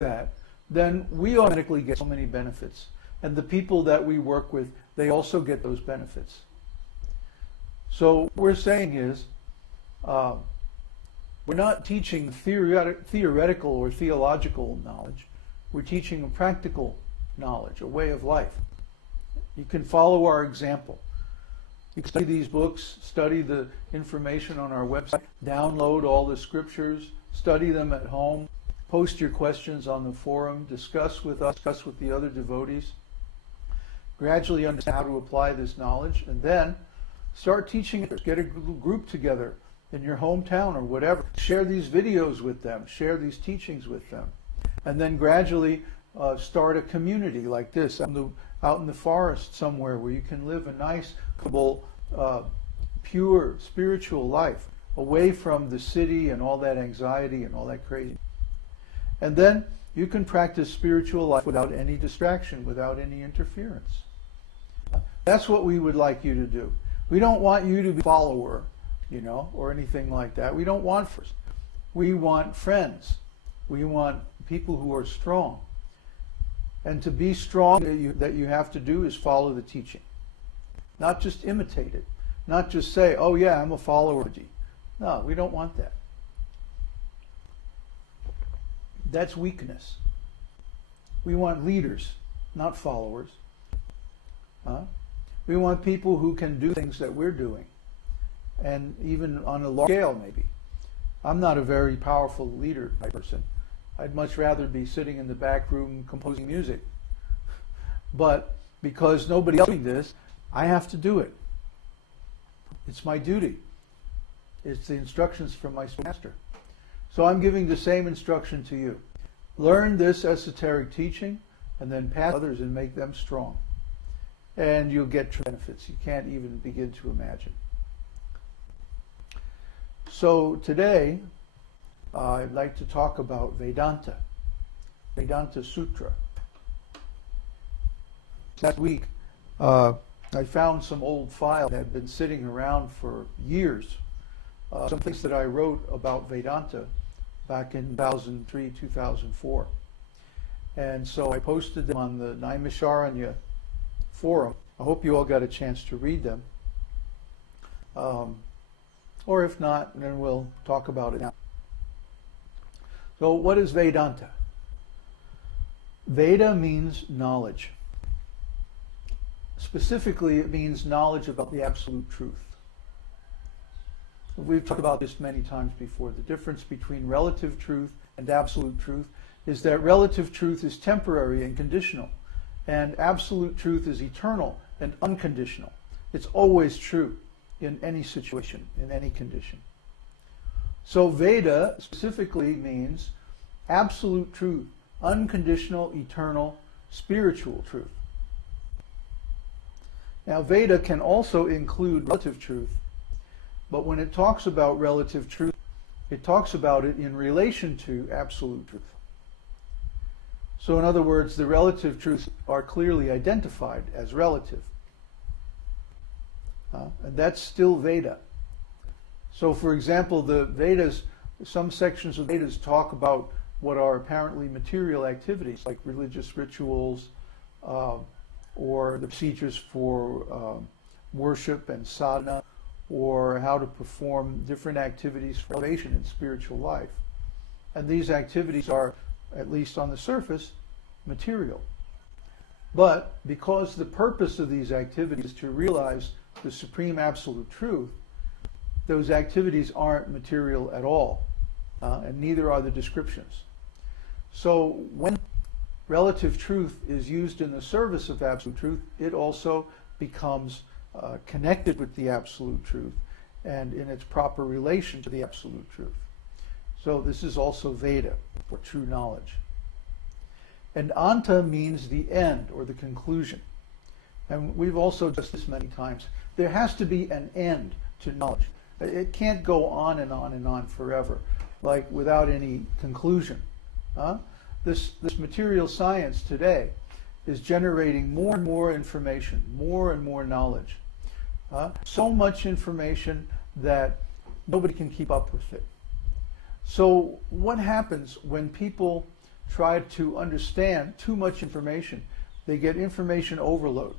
that, then we automatically get so many benefits. And the people that we work with, they also get those benefits. So what we're saying is, we're not teaching theoretical or theological knowledge. We're teaching a practical knowledge, a way of life. You can follow our example. You can study these books, study the information on our website, download all the scriptures, study them at home, post your questions on the forum, discuss with us, discuss with the other devotees. Gradually understand how to apply this knowledge, and then start teaching it. Get a group together in your hometown or whatever. Share these videos with them. Share these teachings with them. And then gradually start a community like this out in the forest somewhere where you can live a nice, pure spiritual life away from the city and all that anxiety and all that crazy. And then you can practice spiritual life without any distraction, without any interference. That's what we would like you to do. We don't want you to be a follower, or anything like that. We don't want friends. We want friends. We want people who are strong. And to be strong, that you have to do is follow the teaching. Not just imitate it. Not just say, oh yeah, I'm a follower. No, we don't want that. That's weakness. We want leaders, not followers. We want people who can do things that we're doing, and even on a large scale, maybe. I'm not a very powerful leader person. I'd much rather be sitting in the back room composing music. But because nobody else is doing this, I have to do it. It's my duty. It's the instructions from my master. So I'm giving the same instruction to you. Learn this esoteric teaching and then pass others and make them strong. And you'll get benefits you can't even begin to imagine. So today, I'd like to talk about Vedanta, Vedanta Sutra. Last week, I found some old files that had been sitting around for years, some things that I wrote about Vedanta back in 2003, 2004. And so I posted them on the Naimisharanya forum. I hope you all got a chance to read them. Or if not, then we'll talk about it now. So what is Vedanta? Veda means knowledge. Specifically, it means knowledge about the absolute truth. We've talked about this many times before. The difference between relative truth and absolute truth is that relative truth is temporary and conditional, and absolute truth is eternal and unconditional. It's always true in any situation, in any condition. So Veda specifically means absolute truth, unconditional, eternal, spiritual truth. Now Veda can also include relative truth, but when it talks about relative truth, it talks about it in relation to absolute truth. So in other words, the relative truths are clearly identified as relative. And that's still Veda. So for example, the Vedas, some sections of Vedas talk about what are apparently material activities, like religious rituals, or the procedures for worship and sadhana, or how to perform different activities for elevation in spiritual life. And these activities are, at least on the surface, material. But because the purpose of these activities is to realize the supreme absolute truth, those activities aren't material at all, and neither are the descriptions. So when relative truth is used in the service of absolute truth, it also becomes connected with the absolute truth and in its proper relation to the absolute truth. So this is also Veda, or true knowledge. And Anta means the end or the conclusion. And we've also discussed this many times. There has to be an end to knowledge. It can't go on and on and on forever, like without any conclusion. This material science today is generating more and more information, more and more knowledge. So much information that nobody can keep up with it. So what happens when people try to understand too much information, they get information overload.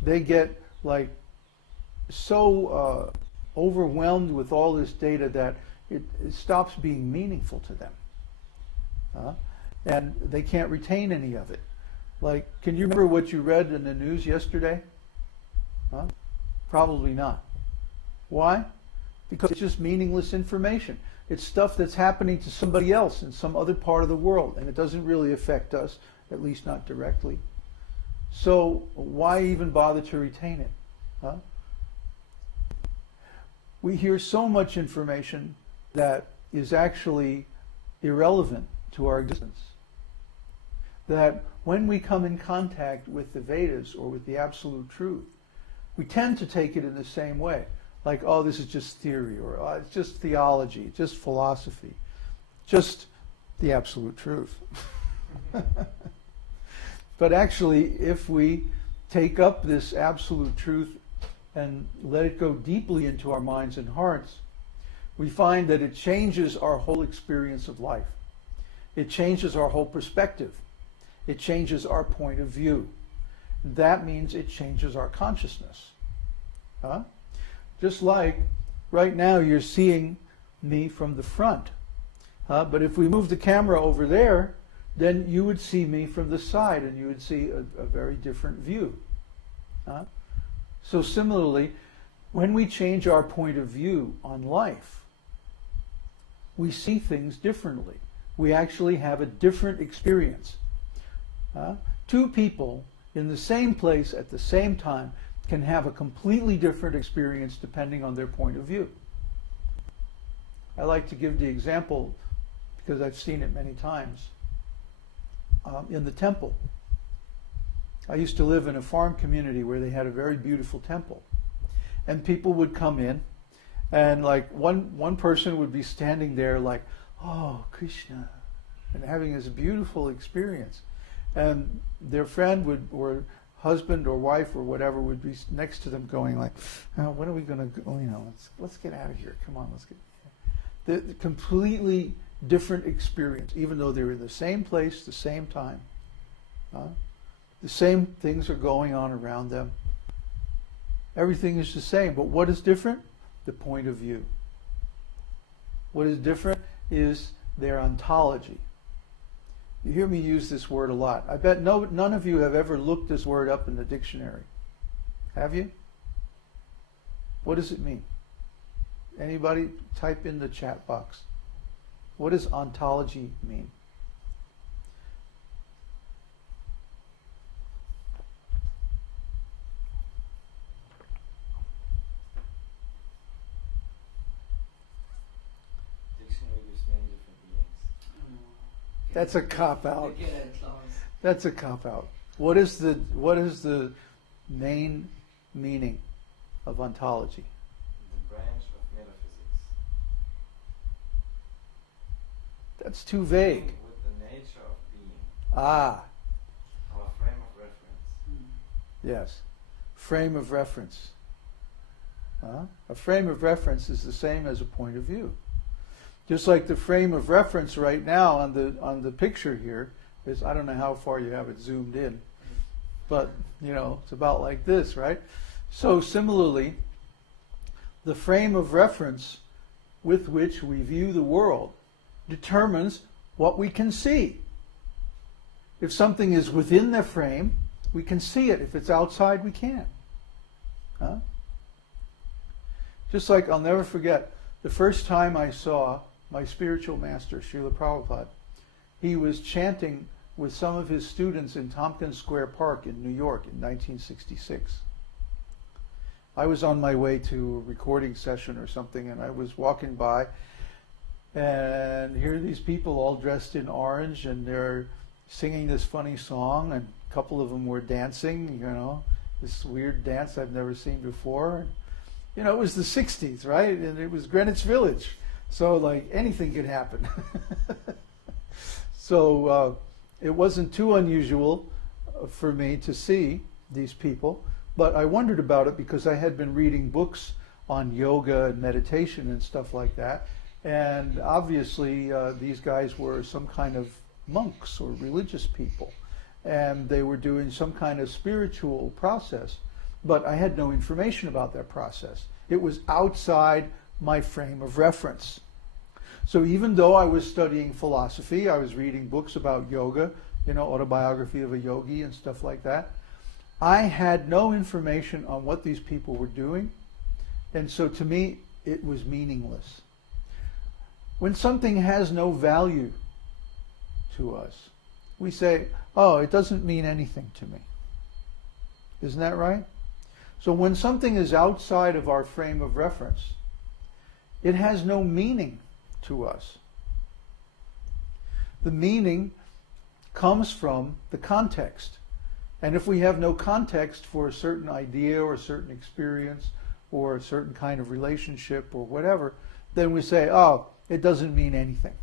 They get like so overwhelmed with all this data that it stops being meaningful to them. And they can't retain any of it. Like, can you remember what you read in the news yesterday? Probably not. Why? Because it's just meaningless information. It's stuff that's happening to somebody else in some other part of the world, and it doesn't really affect us, at least not directly. So why even bother to retain it? We hear so much information that is actually irrelevant to our existence, that when we come in contact with the Vedas or with the absolute truth, we tend to take it in the same way. Like, oh, this is just theory, or oh, it's just theology, just philosophy, just the absolute truth. But actually, if we take up this absolute truth and let it go deeply into our minds and hearts, we find that it changes our whole experience of life. It changes our whole perspective. It changes our point of view. That means it changes our consciousness. Just like right now you're seeing me from the front. But if we move the camera over there, then you would see me from the side and you would see a very different view. So similarly, when we change our point of view on life, we see things differently. We actually have a different experience. Two people in the same place at the same time can have a completely different experience depending on their point of view. I like to give the example, because I've seen it many times, in the temple. I used to live in a farm community where they had a very beautiful temple. And people would come in, and like one person would be standing there like, oh, Krishna, and having this beautiful experience. And their friend would, or husband or wife or whatever, would be next to them going like, oh, when are we going to go, let's get out of here. Come on, let's get the completely different experience, even though they're in the same place, the same time. The same things are going on around them. Everything is the same, but what is different? The point of view. What is different is their ontology. You hear me use this word a lot. I bet none of you have ever looked this word up in the dictionary. Have you? What does it mean? Anybody type in the chat box. What does ontology mean? That's a cop-out. That's a cop-out. What is the main meaning of ontology? The branch of metaphysics. That's too vague. With the nature of being. Ah. Our frame of reference. Yes. Frame of reference. A frame of reference is the same as a point of view. Just like the frame of reference right now on the picture here is, I don't know how far you have it zoomed in, but it's about like this, right? So similarly, the frame of reference with which we view the world determines what we can see. If something is within the frame, we can see it. If it's outside, we can't. Just like I'll never forget the first time I saw my spiritual master, Srila Prabhupada. He was chanting with some of his students in Tompkins Square Park in New York in 1966. I was on my way to a recording session or something, and I was walking by, and here are these people all dressed in orange, and they're singing this funny song, and a couple of them were dancing, this weird dance I've never seen before. And, it was the 60s, right? And it was Greenwich Village. So, like, anything could happen. So, it wasn't too unusual for me to see these people, but I wondered about it because I had been reading books on yoga and meditation and stuff like that, and obviously these guys were some kind of monks or religious people, and they were doing some kind of spiritual process, but I had no information about that process. It was outside my frame of reference. So even though I was studying philosophy, I was reading books about yoga, Autobiography of a Yogi and stuff like that, I had no information on what these people were doing, and so to me it was meaningless. When something has no value to us, we say, oh, it doesn't mean anything to me. Isn't that right? So when something is outside of our frame of reference, it has no meaning to us. The meaning comes from the context. And if we have no context for a certain idea or a certain experience or a certain kind of relationship or whatever, then we say, oh, it doesn't mean anything.